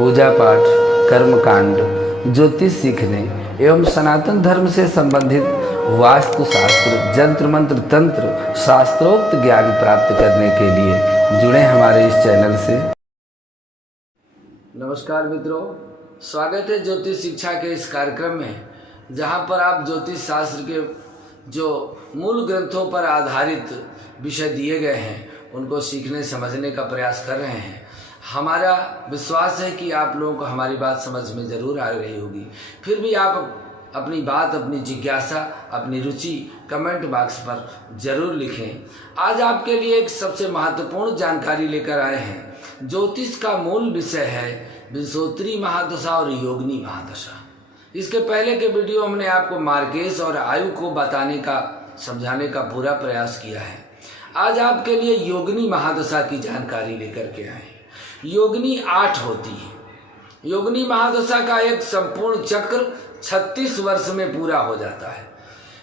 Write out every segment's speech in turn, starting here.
पूजा पाठ, कर्मकांड, ज्योतिष सीखने एवं सनातन धर्म से संबंधित वास्तु शास्त्र, जंत्र मंत्र, तंत्र, शास्त्रोक्त ज्ञान प्राप्त करने के लिए जुड़े हमारे इस चैनल से। नमस्कार मित्रों, स्वागत है ज्योतिष शिक्षा के इस कार्यक्रम में, जहां पर आप ज्योतिष शास्त्र के जो मूल ग्रंथों पर आधारित विषय दिए गए हैं उनको सीखने समझने का प्रयास कर रहे हैं। हमारा विश्वास है कि आप लोगों को हमारी बात समझ में ज़रूर आ रही होगी। फिर भी आप अपनी बात, अपनी जिज्ञासा, अपनी रुचि कमेंट बॉक्स पर ज़रूर लिखें। आज आपके लिए एक सबसे महत्वपूर्ण जानकारी लेकर आए हैं। ज्योतिष का मूल विषय है विंशोत्तरी महादशा और योगिनी महादशा। इसके पहले के वीडियो हमने आपको मार्गेश और आयु को बताने का, समझाने का पूरा प्रयास किया है। आज आपके लिए योगिनी महादशा की जानकारी लेकर के आए हैं। योगिनी 8 होती है। योगिनी महादशा का एक संपूर्ण चक्र 36 वर्ष में पूरा हो जाता है।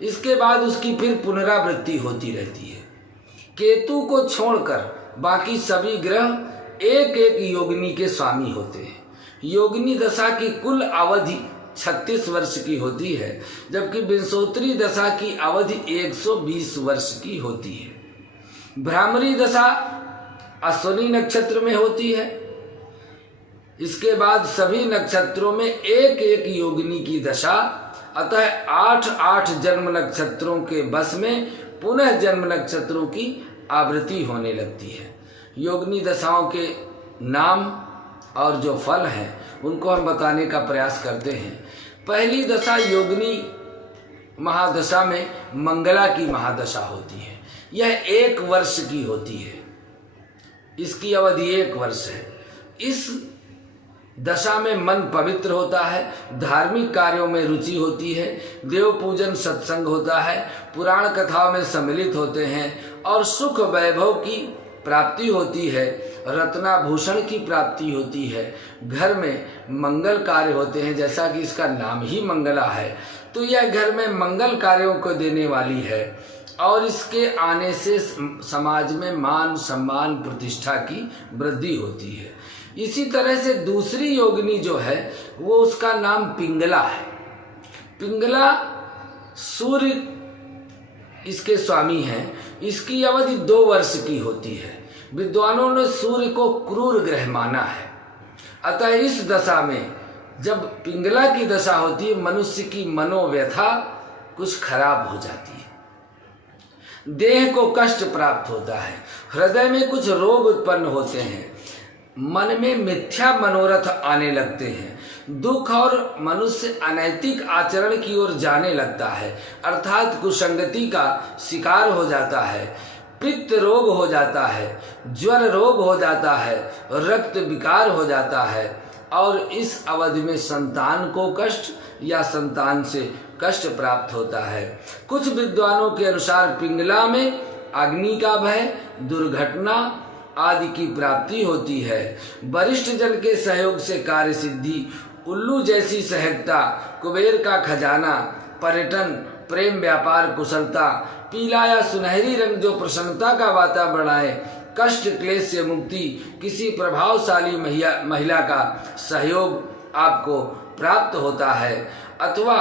इसके बाद उसकी फिर पुनरावृत्ति होती रहती है। केतु को छोड़कर बाकी सभी ग्रह एक एक योगिनी के स्वामी होते हैं। योगिनी दशा की कुल अवधि 36 वर्ष की होती है, जबकि विंशोत्तरी दशा की अवधि 120 वर्ष की होती है। भ्रामरी दशा अश्विनी नक्षत्र में होती है। इसके बाद सभी नक्षत्रों में एक एक योगिनी की दशा, अतः 8 जन्म नक्षत्रों के बस में पुनः जन्म नक्षत्रों की आवृत्ति होने लगती है। योगिनी दशाओं के नाम और जो फल हैं उनको हम बताने का प्रयास करते हैं। पहली दशा योगिनी महादशा में मंगला की महादशा होती है। यह 1 वर्ष की होती है। इसकी अवधि 1 वर्ष है। इस दशा में मन पवित्र होता है, धार्मिक कार्यों में रुचि होती है, देव पूजन सत्संग होता है, पुराण कथाओं में सम्मिलित होते हैं और सुख वैभव की प्राप्ति होती है, रत्नाभूषण की प्राप्ति होती है, घर में मंगल कार्य होते हैं। जैसा कि इसका नाम ही मंगला है, तो यह घर में मंगल कार्यों को देने वाली है और इसके आने से समाज में मान सम्मान प्रतिष्ठा की वृद्धि होती है। इसी तरह से दूसरी योगिनी जो है वो, उसका नाम पिंगला है। पिंगला सूर्य इसके स्वामी हैं। इसकी अवधि 2 वर्ष की होती है। विद्वानों ने सूर्य को क्रूर ग्रह माना है। अतः इस दशा में जब पिंगला की दशा होती है, मनुष्य की मनोव्यथा कुछ खराब हो जाती है, देह को कष्ट प्राप्त होता है, हृदय में कुछ रोग उत्पन्न होते हैं, मन में मिथ्या मनोरथ आने लगते हैं, दुख और मनुष्य अनैतिक आचरण की ओर जाने लगता है, अर्थात कुसंगति का शिकार हो जाता है, पित्त रोग हो जाता है, ज्वर रोग हो जाता है, रक्त विकार हो जाता है और इस अवधि में संतान को कष्ट या संतान से कष्ट प्राप्त होता है। कुछ विद्वानों के अनुसार पिंगला में अग्नि का भय, दुर्घटना आदि की प्राप्ति होती है। वरिष्ठ जन के सहयोग से कार्य सिद्धि, उल्लू जैसी सहजता, कुबेर का खजाना, पर्यटन, प्रेम व्यापार कुशलता, पीला या सुनहरी रंग जो प्रसन्नता का वातावरण है, कष्ट क्लेश से मुक्ति, किसी प्रभावशाली महिला का सहयोग आपको प्राप्त होता है, अथवा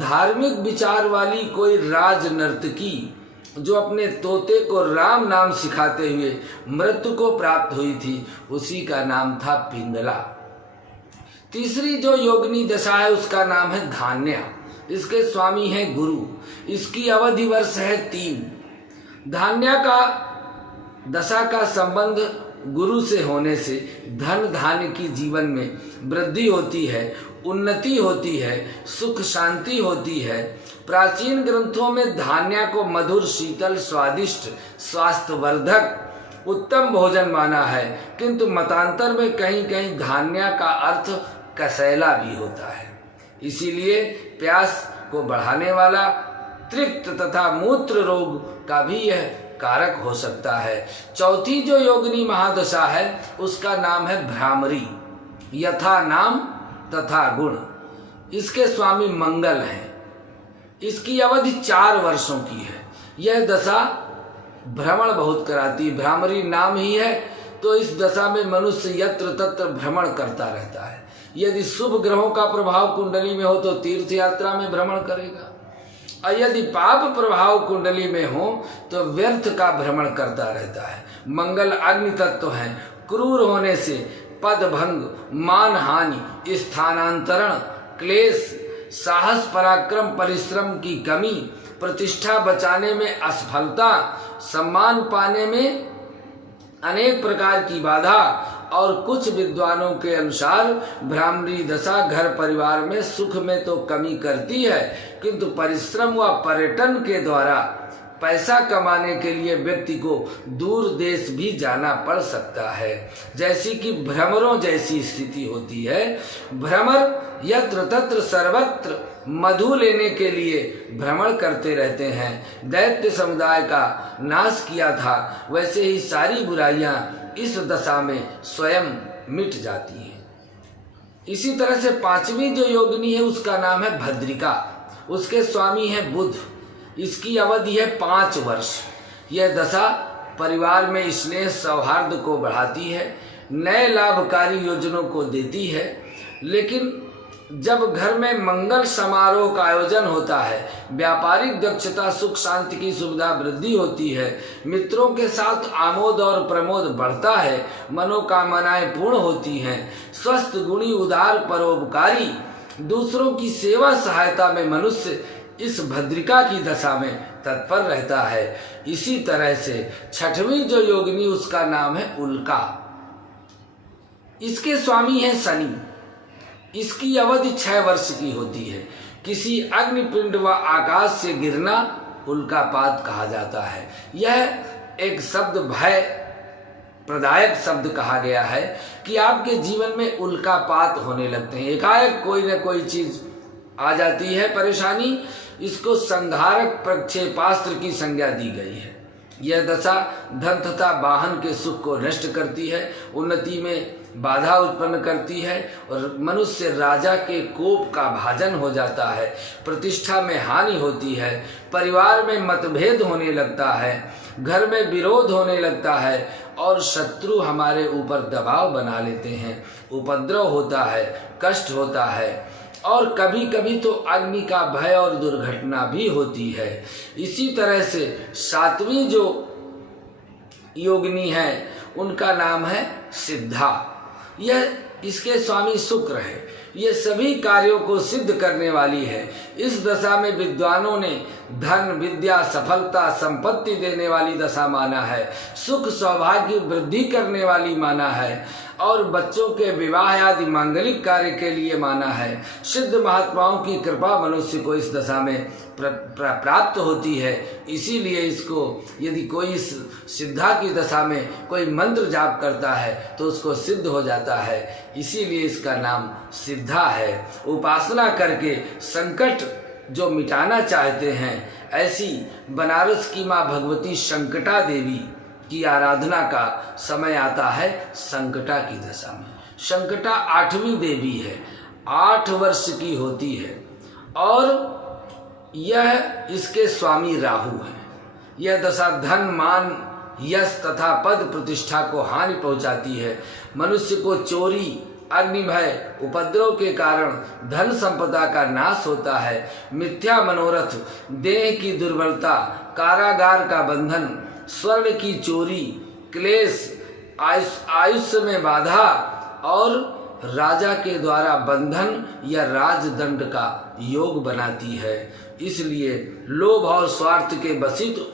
धार्मिक विचार वाली कोई राज नर्तकी जो अपने तोते को राम नाम सिखाते हुए मृत्यु को प्राप्त हुई थी, उसी का नाम था पिंगला। तीसरी जो योगिनी दशा है उसका नाम है धान्या। इसके स्वामी है गुरु। इसकी अवधि वर्ष है 3। धान्या का दशा का संबंध गुरु से होने से धन धान्य की जीवन में वृद्धि होती है, उन्नति होती है, सुख शांति होती है। प्राचीन ग्रंथों में धान्या को मधुर, शीतल, स्वादिष्ट, स्वास्थ्यवर्धक, उत्तम भोजन माना है, किंतु मतांतर में कहीं कहीं धान्या का अर्थ कसैला भी होता है। इसीलिए प्यास को बढ़ाने वाला, तृप्त तथा मूत्र रोग का भी यह कारक हो सकता है। चौथी जो योगिनी महादशा है उसका नाम है भ्रामरी। यथा नाम तथा गुण। इसके स्वामी मंगल हैं। इसकी अवधि 4 वर्षों की है। यह दशा भ्रमण बहुत कराती है। भ्रामरी नाम ही है तो इस दशा में मनुष्य यत्र तत्र भ्रमण करता रहता है। यदि शुभ ग्रहों का प्रभाव कुंडली में हो तो तीर्थ यात्रा में भ्रमण करेगा, और यदि पाप प्रभाव कुंडली में हो तो व्यर्थ का भ्रमण करता रहता है। मंगल अग्नि तत्व है, क्रूर होने से पद भंग, मान हानि, स्थानांतरण, क्लेश, साहस पराक्रम परिश्रम की कमी, प्रतिष्ठा बचाने में असफलता, सम्मान पाने में अनेक प्रकार की बाधा, और कुछ विद्वानों के अनुसार भ्रामरी दशा घर परिवार में सुख में तो कमी करती है, किंतु परिश्रम व पर्यटन के द्वारा पैसा कमाने के लिए व्यक्ति को दूर देश भी जाना पड़ सकता है। जैसी कि भ्रमरों जैसी स्थिति होती है। भ्रमर यत्र तत्र सर्वत्र मधु लेने के लिए भ्रमण करते रहते हैं। दैत्य समुदाय का नाश किया था, वैसे ही सारी बुराइयां इस दशा में स्वयं मिट जाती हैं। इसी तरह से पांचवी जो योगिनी है उसका नाम है भद्रिका। उसके स्वामी है बुध। इसकी अवधि है 5 वर्ष। यह दशा परिवार में स्नेह सौहार्द को बढ़ाती है, नए लाभकारी योजनों को देती है। लेकिन जब घर में मंगल समारोह का आयोजन होता है, व्यापारिक दक्षता, सुख शांति की सुविधा वृद्धि होती है, मित्रों के साथ आमोद और प्रमोद बढ़ता है, मनोकामनाएं पूर्ण होती हैं, स्वस्थ गुणी उदार परोपकारी, दूसरों की सेवा सहायता में मनुष्य इस भद्रिका की दशा में तत्पर रहता है। इसी तरह से छठवीं जो योगिनी उसका नाम है उल्का। इसके स्वामी है शनि। इसकी अवधि 6 वर्ष की होती है। किसी अग्निपिंड व आकाश से गिरना उल्कापात कहा जाता है। यह एक शब्द भय प्रदायक शब्द कहा गया है कि आपके जीवन में उल्कापात होने लगते हैं, एकाएक कोई न कोई चीज आ जाती है परेशानी। इसको संहारक प्रक्षेपास्त्र की संज्ञा दी गई है। यह दशा धन तथा वाहन के सुख को नष्ट करती है, उन्नति में बाधा उत्पन्न करती है, और मनुष्य राजा के कोप का भाजन हो जाता है, प्रतिष्ठा में हानि होती है, परिवार में मतभेद होने लगता है, घर में विरोध होने लगता है, और शत्रु हमारे ऊपर दबाव बना लेते हैं, उपद्रव होता है, कष्ट होता है, और कभी कभी तो अग्नि का भय और दुर्घटना भी होती है। इसी तरह से 7वीं जो योगिनी है उनका नाम है सिद्धा। यह इसके स्वामी शुक्र है। ये सभी कार्यों को सिद्ध करने वाली है। इस दशा में विद्वानों ने धन, विद्या, सफलता, संपत्ति देने वाली दशा माना है, सुख सौभाग्य वृद्धि करने वाली माना है, और बच्चों के विवाह आदि मांगलिक कार्य के लिए माना है। सिद्ध महात्माओं की कृपा मनुष्य को इस दशा में प्राप्त होती है। इसीलिए इसको यदि कोई इस सिद्धा की दशा में कोई मंत्र जाप करता है तो उसको सिद्ध हो जाता है। इसीलिए इसका नाम सिद्धा है। उपासना करके संकट जो मिटाना चाहते हैं, ऐसी बनारस की माँ भगवती संकटा देवी की आराधना का समय आता है संकटा की दशा में। संकटा 8वीं देवी है, 8 वर्ष की होती है, और यह इसके स्वामी राहु है। यह दशा धन, मान, यश तथा पद प्रतिष्ठा को हानि पहुंचाती है। मनुष्य को चोरी, अग्निभय, उपद्रव के कारण धन संपदा का नाश होता है। मिथ्या मनोरथ, देह की दुर्बलता, कारागार का बंधन, स्वर्ण की चोरी, क्लेश, आयुष्य में बाधा, और राजा के द्वारा बंधन या राजदंड का योग बनाती है। इसलिए लोभ और स्वार्थ के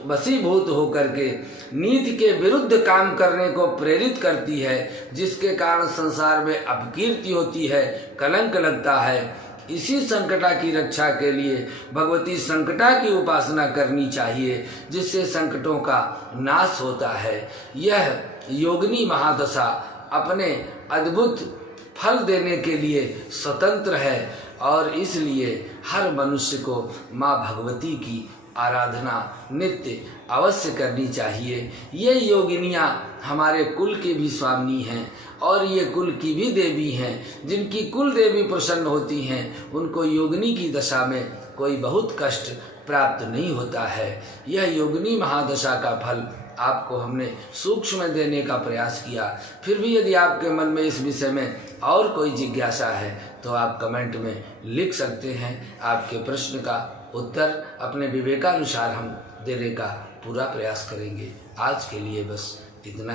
वशीभूत होकर के नीति के विरुद्ध काम करने को प्रेरित करती है, जिसके कारण संसार में अपकीर्ति होती है, कलंक लगता है। इसी संकटा की रक्षा के लिए भगवती संकटा की उपासना करनी चाहिए, जिससे संकटों का नाश होता है। यह योगिनी महादशा अपने अद्भुत फल देने के लिए स्वतंत्र है, और इसलिए हर मनुष्य को माँ भगवती की आराधना नित्य अवश्य करनी चाहिए। ये योगिनियाँ हमारे कुल के भी स्वामी हैं, और ये कुल की भी देवी हैं। जिनकी कुल देवी प्रसन्न होती हैं उनको योगिनी की दशा में कोई बहुत कष्ट प्राप्त नहीं होता है। यह योगिनी महादशा का फल आपको हमने सूक्ष्म देने का प्रयास किया। फिर भी यदि आपके मन में इस विषय में और कोई जिज्ञासा है तो आप कमेंट में लिख सकते हैं। आपके प्रश्न का उत्तर अपने विवेकानुसार हम देने का पूरा प्रयास करेंगे। आज के लिए बस इतना।